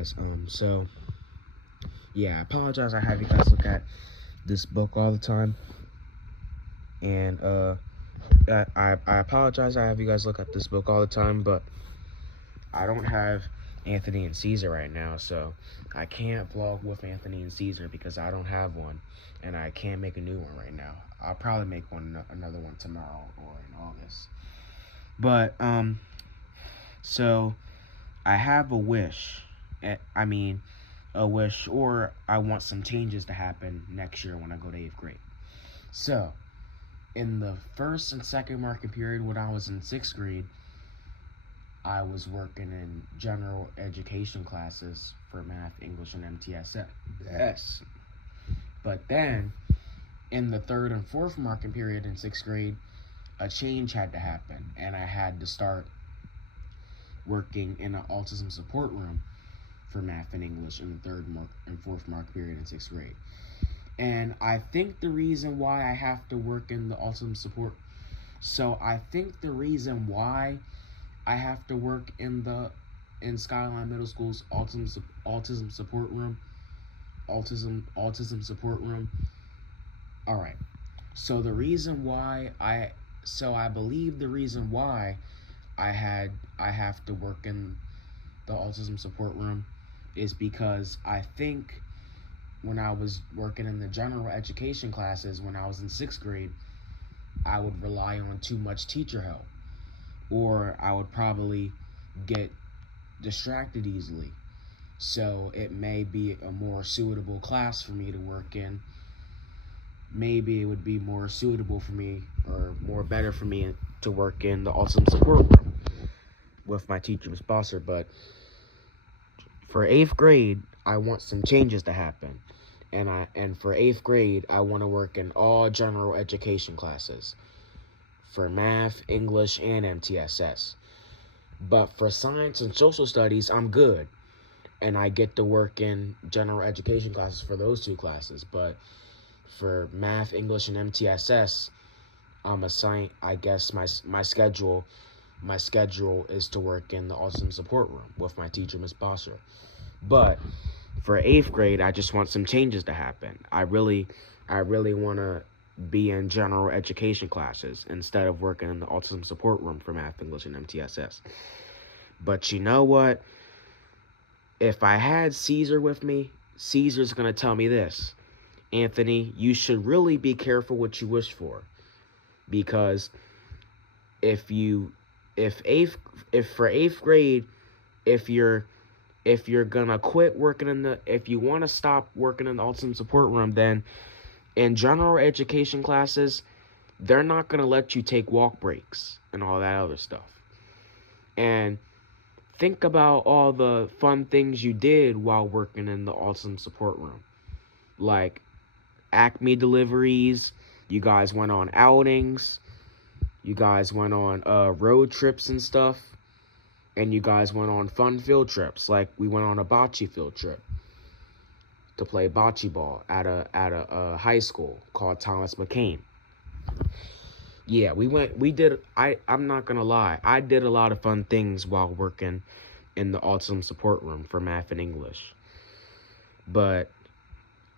guys. Yeah, I apologize. I have you guys look at this book all the time, and I apologize. I have you guys look at this book all the time, but I don't have Anthony and Caesar right now, so I can't vlog with Anthony and Caesar because I don't have one, and I can't make a new one right now. I'll probably make another one tomorrow or in August. But so I have a wish. A wish, or I want some changes to happen next year when I go to 8th grade. So, in the first and second marking period when I was in 6th grade, I was working in general education classes for math, English, and MTSS. But then, in the third and fourth marking period in 6th grade, a change had to happen, and I had to start working in an autism support room for math and English in the third and fourth mark period in 6th grade. And I think the reason why I have to work in the autism support, I have to work in Skyline Middle School's autism support room. Autism support room. All right. So I believe the reason why I have to work in the autism support room is because I think when I was working in the general education classes when I was in 6th grade, I would rely on too much teacher help, or I would probably get distracted easily. So it may be a more suitable class for me to work in. Maybe it would be more suitable for me or more better for me to work in the autism support room with my teacher, Miss Bossert. But for 8th grade, I want some changes to happen. And for 8th grade, I want to work in all general education classes for math, English, and MTSS. But for science and social studies, I'm good. And I get to work in general education classes for those two classes. But for math, English, and MTSS, I'm assigned, I guess my schedule is to work in the autism support room with my teacher, Miss Bossert. But for 8th grade, I just want some changes to happen. I really want to be in general education classes instead of working in the autism support room for math, English, and MTSS. But you know what? If I had Caesar with me, Caesar's going to tell me this. Anthony, you should really be careful what you wish for. Because if for 8th grade, if you're gonna quit working if you want to stop working in the autism support room, then in general education classes, they're not gonna let you take walk breaks and all that other stuff. And think about all the fun things you did while working in the autism support room, like Acme deliveries. You guys went on outings. You guys went on road trips and stuff. And you guys went on fun field trips. Like we went on a bocce field trip to play bocce ball at a high school called Thomas McCain. Yeah, I'm not gonna lie. I did a lot of fun things while working in the autism support room for math and English. But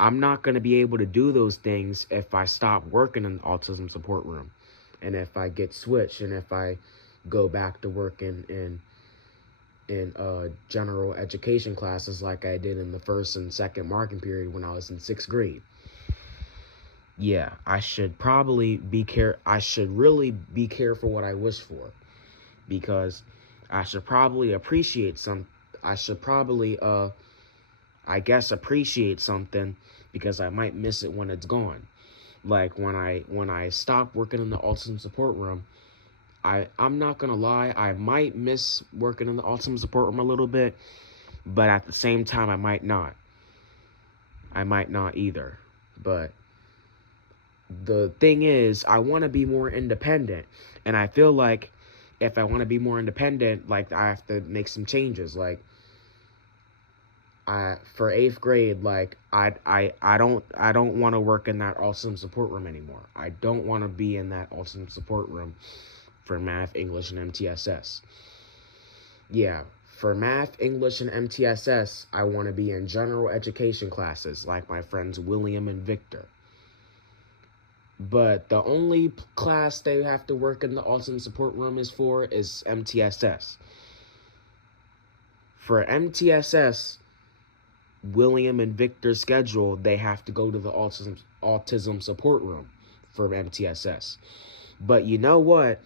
I'm not going to be able to do those things if I stop working in the autism support room, and if I get switched, and if I go back to working in general education classes like I did in the first and second marking period when I was in 6th grade. Yeah, I should really be careful what I wish for, because I should probably appreciate something because I might miss it when it's gone. Like when I stop working in the autism support room, I'm not gonna lie, I might miss working in the autism support room a little bit, but at the same time I might not either. But the thing is, I want to be more independent, and I feel like if I want to be more independent, like I have to make some changes. Like for 8th grade, like I don't want to work in that autism support room anymore. I don't want to be in that autism support room for math, English, and MTSS. Yeah, For math, English, and MTSS, I want to be in general education classes like my friends William and Victor. But the only class they have to work in the autism support room is MTSS. For MTSS, William and Victor's schedule, they have to go to the autism support room for MTSS. But you know what?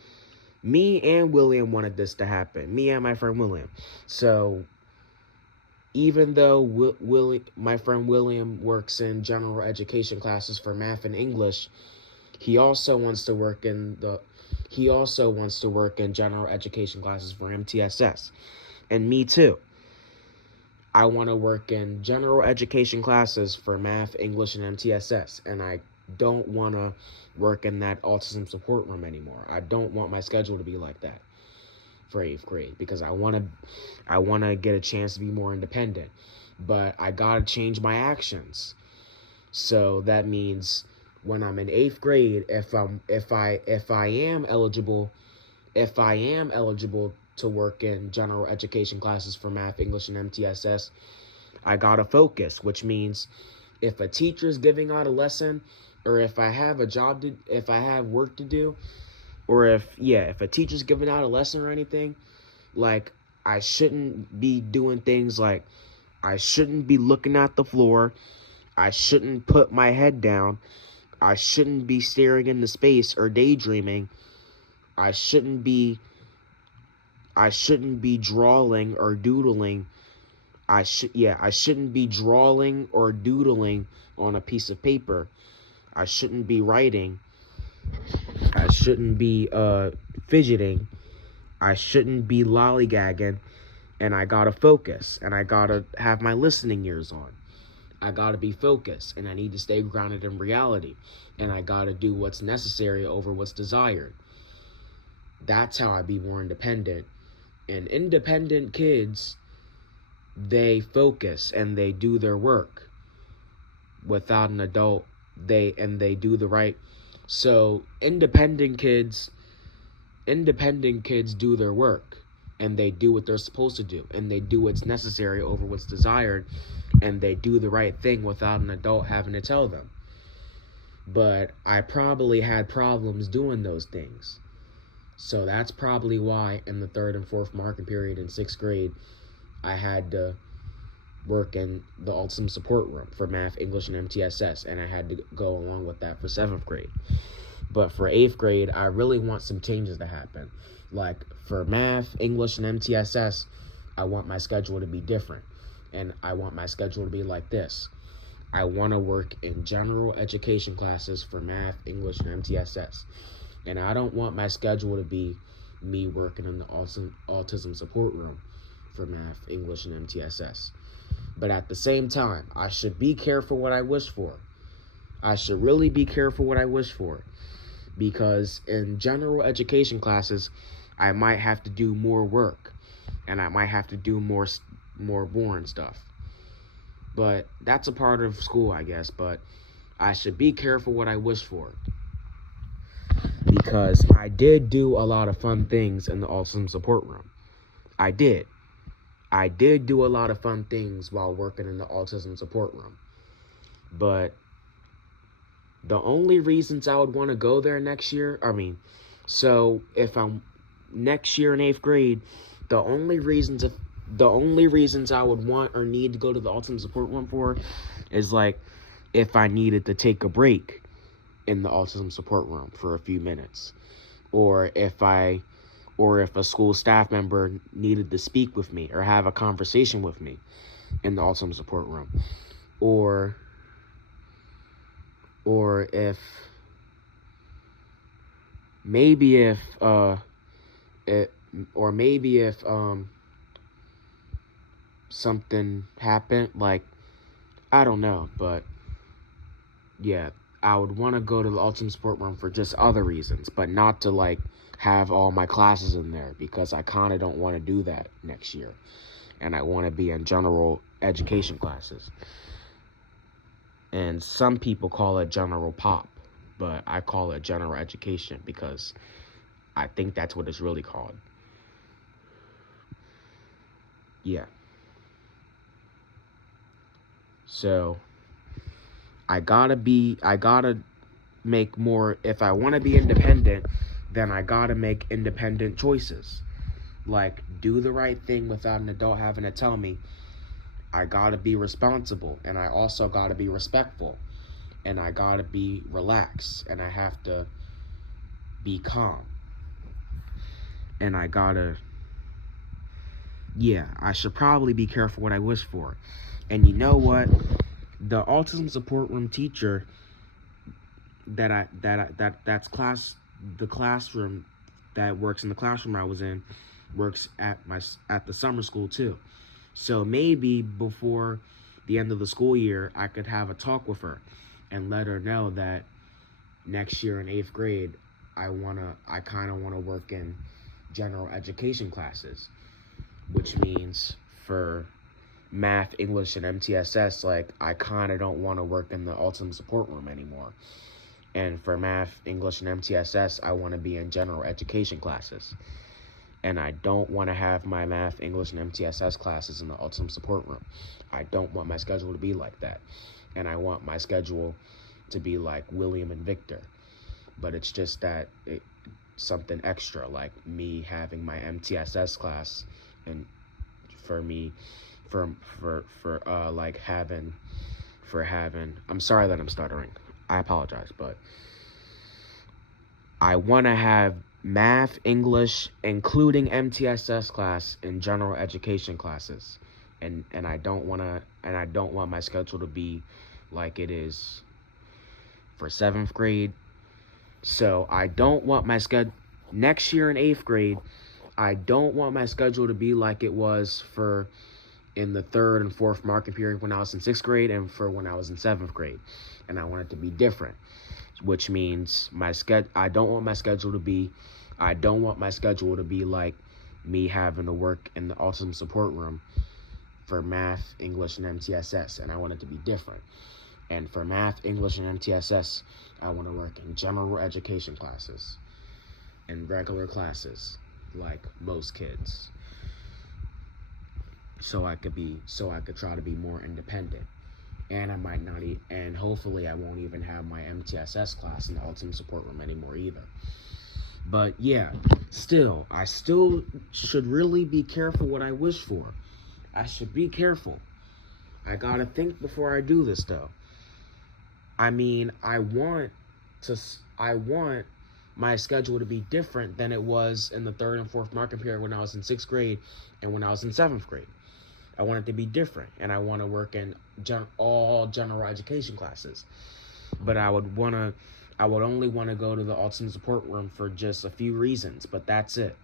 Me and William wanted this to happen. Me and my friend William. So even though my friend William works in general education classes for math and English, he also wants to work in general education classes for MTSS. And me too. I want to work in general education classes for math, English, and MTSS. And I don't want to work in that autism support room anymore. I don't want my schedule to be like that for 8th grade because I want to get a chance to be more independent. But I got to change my actions. So that means when I'm in 8th grade, if I am eligible to work in general education classes for math, English, and MTSS, I gotta focus, which means if a teacher's giving out a lesson, or if I have work to do, or if a teacher's giving out a lesson or anything, like I shouldn't be doing things like I shouldn't be looking at the floor, I shouldn't put my head down, I shouldn't be staring into space or daydreaming, I shouldn't be drawing or doodling. I shouldn't be drawing or doodling on a piece of paper. I shouldn't be writing. I shouldn't be fidgeting. I shouldn't be lollygagging. And I gotta focus. And I gotta have my listening ears on. I gotta be focused. And I need to stay grounded in reality. And I gotta do what's necessary over what's desired. That's how I be more independent. And independent kids, they focus and they do their work without an adult. They do the right. So independent kids do their work and they do what they're supposed to do and they do what's necessary over what's desired and they do the right thing without an adult having to tell them. But I probably had problems doing those things. So that's probably why in the 3rd and 4th marking period in 6th grade, I had to work in the autism support room for math, English, and MTSS, and I had to go along with that for 7th grade. But for 8th grade, I really want some changes to happen. Like for math, English, and MTSS, I want my schedule to be different. And I want my schedule to be like this. I want to work in general education classes for math, English, and MTSS. And I don't want my schedule to be me working in the autism support room for math, English, and MTSS. But at the same time, I should be careful what I wish for. I should really be careful what I wish for. Because in general education classes, I might have to do more work. And I might have to do more boring stuff. But that's a part of school, I guess. But I should be careful what I wish for. Because I did do a lot of fun things in the autism support room. I did do a lot of fun things while working in the autism support room. But the only reasons I would want to go there next year, so if I'm next year in 8th grade, the only reasons I would want or need to go to the autism support room for is like if I needed to take a break in the autism support room for a few minutes, or if a school staff member needed to speak with me or have a conversation with me in the autism support room, or if something happened, like I don't know, but yeah, I would want to go to the autism support room for just other reasons, but not to like have all my classes in there, because I kind of don't want to do that next year. And I want to be in general education classes. And some people call it general pop, but I call it general education because I think that's what it's really called. yeah. So I gotta make more. If I want to be independent, then I gotta make independent choices. Like, do the right thing without an adult having to tell me. I gotta be responsible, and I also gotta be respectful, and I gotta be relaxed, and I have to be calm, and I gotta, yeah, I should probably be careful what I wish for. And you know what? The autism support room teacher that's the classroom that works in the classroom I was in works at the summer school too. So maybe before the end of the school year, I could have a talk with her and let her know that next year in 8th grade, I kind of want to work in general education classes, which means for math, English, and MTSS, like, I kind of don't want to work in the autism support room anymore. And for math, English, and MTSS, I want to be in general education classes. And I don't want to have my math, English, and MTSS classes in the autism support room. I don't want my schedule to be like that. And I want my schedule to be like William and Victor. But it's just that something extra, like me having my MTSS class, and for me, like having, I'm sorry that I'm stuttering. I apologize, but I want to have math, English, including MTSS class, and general education classes. And I don't want my schedule to be like it is for 7th grade. So I don't want my schedule next year in 8th grade. I don't want my schedule to be like it was for in the 3rd and 4th marking period when I was in 6th grade and for when I was in 7th grade. And I want it to be different, which means I don't want my schedule to be like me having to work in the autism support room for math, English, and MTSS, and I want it to be different. And for math, English, and MTSS, I want to work in general education classes and regular classes like most kids. So I could try to be more independent. And I might not and hopefully I won't even have my MTSS class in the autism support room anymore either. But yeah, I still should really be careful what I wish for. I should be careful. I gotta think before I do this though. I mean, I want my schedule to be different than it was in the 3rd and 4th marking period when I was in 6th grade and when I was in 7th grade. I want it to be different, and I want to work in all general education classes. But I would only want to go to the autism support room for just a few reasons, but that's it.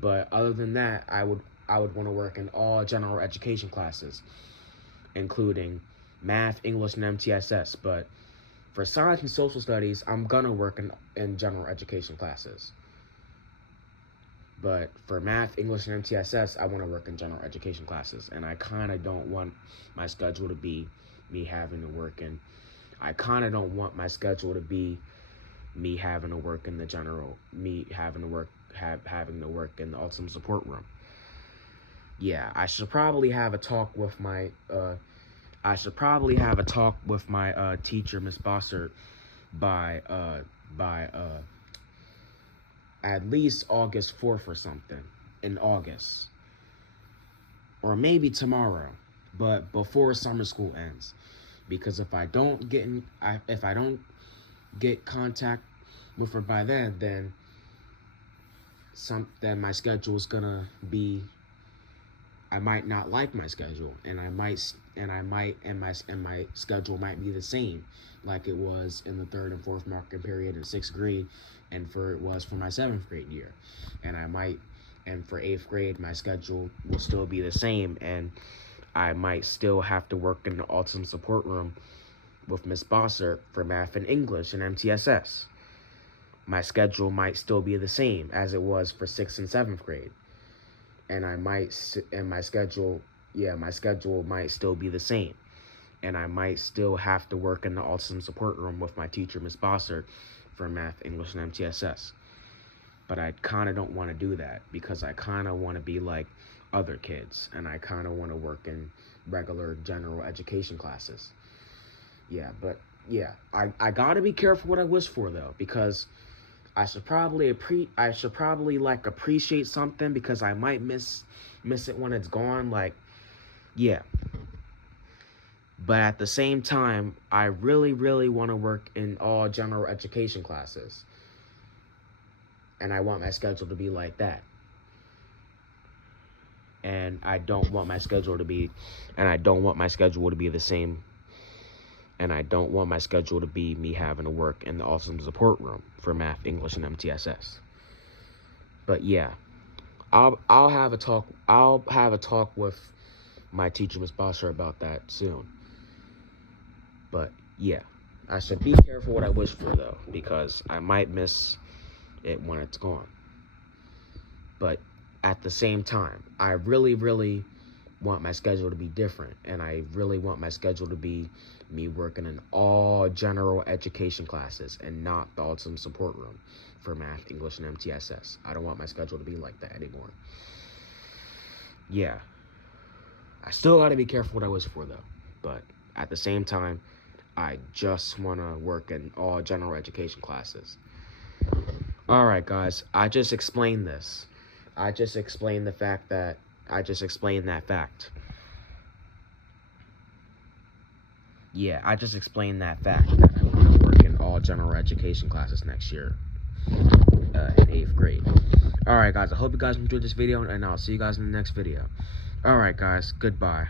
But other than that, I would want to work in all general education classes, including math, English, and MTSS. But for science and social studies, I'm gonna work in general education classes. But for math, English, and MTSS, I want to work in general education classes. And I kind of don't want my schedule to be me having to work in... I kind of don't want my schedule to be me having to work in the general... Me having to work in the autism support room. Yeah, I should probably have a talk with my... teacher, Miss Bossert, by at least August 4th or something, in August. Or maybe tomorrow, but before summer school ends. Because if I don't get contact with her by then my schedule is gonna be... I might not like my schedule, and my schedule might be the same like it was in the 3rd and 4th marking period in 6th grade, and it was for my 7th grade year, and for 8th grade my schedule will still be the same, and I might still have to work in the autism support room with Miss Bossert for math and English and MTSS. My schedule might still be the same as it was for 6th and 7th grade. And my schedule might still be the same. And I might still have to work in the autism support room with my teacher, Miss Bossert, for math, English, and MTSS. But I kind of don't want to do that because I kind of want to be like other kids, and I kind of want to work in regular general education classes. Yeah, but yeah, I gotta be careful what I wish for though, because I should probably like appreciate something, because I might miss it when it's gone. Like, yeah. But at the same time, I really, really want to work in all general education classes. And I want my schedule to be like that. And I don't want my schedule to be the same. And I don't want my schedule to be me having to work in the autism support room for math, English, and MTSS. But yeah, I'll have a talk with my teacher, Miss Bossert, about that soon. But yeah, I should be careful what I wish for though, because I might miss it when it's gone. But at the same time, I really, really want my schedule to be different, and I really want my schedule to be me working in all general education classes and not the autism support room for math, English, and MTSS. I don't want my schedule to be like that anymore. Yeah, I still got to be careful what I wish for though, but at the same time, I just want to work in all general education classes. Alright guys, I just explained this. I just explained that fact. Yeah, I just explained that fact, that I want to work in all general education classes next year, in 8th grade. Alright guys, I hope you guys enjoyed this video, and I'll see you guys in the next video. Alright guys, goodbye.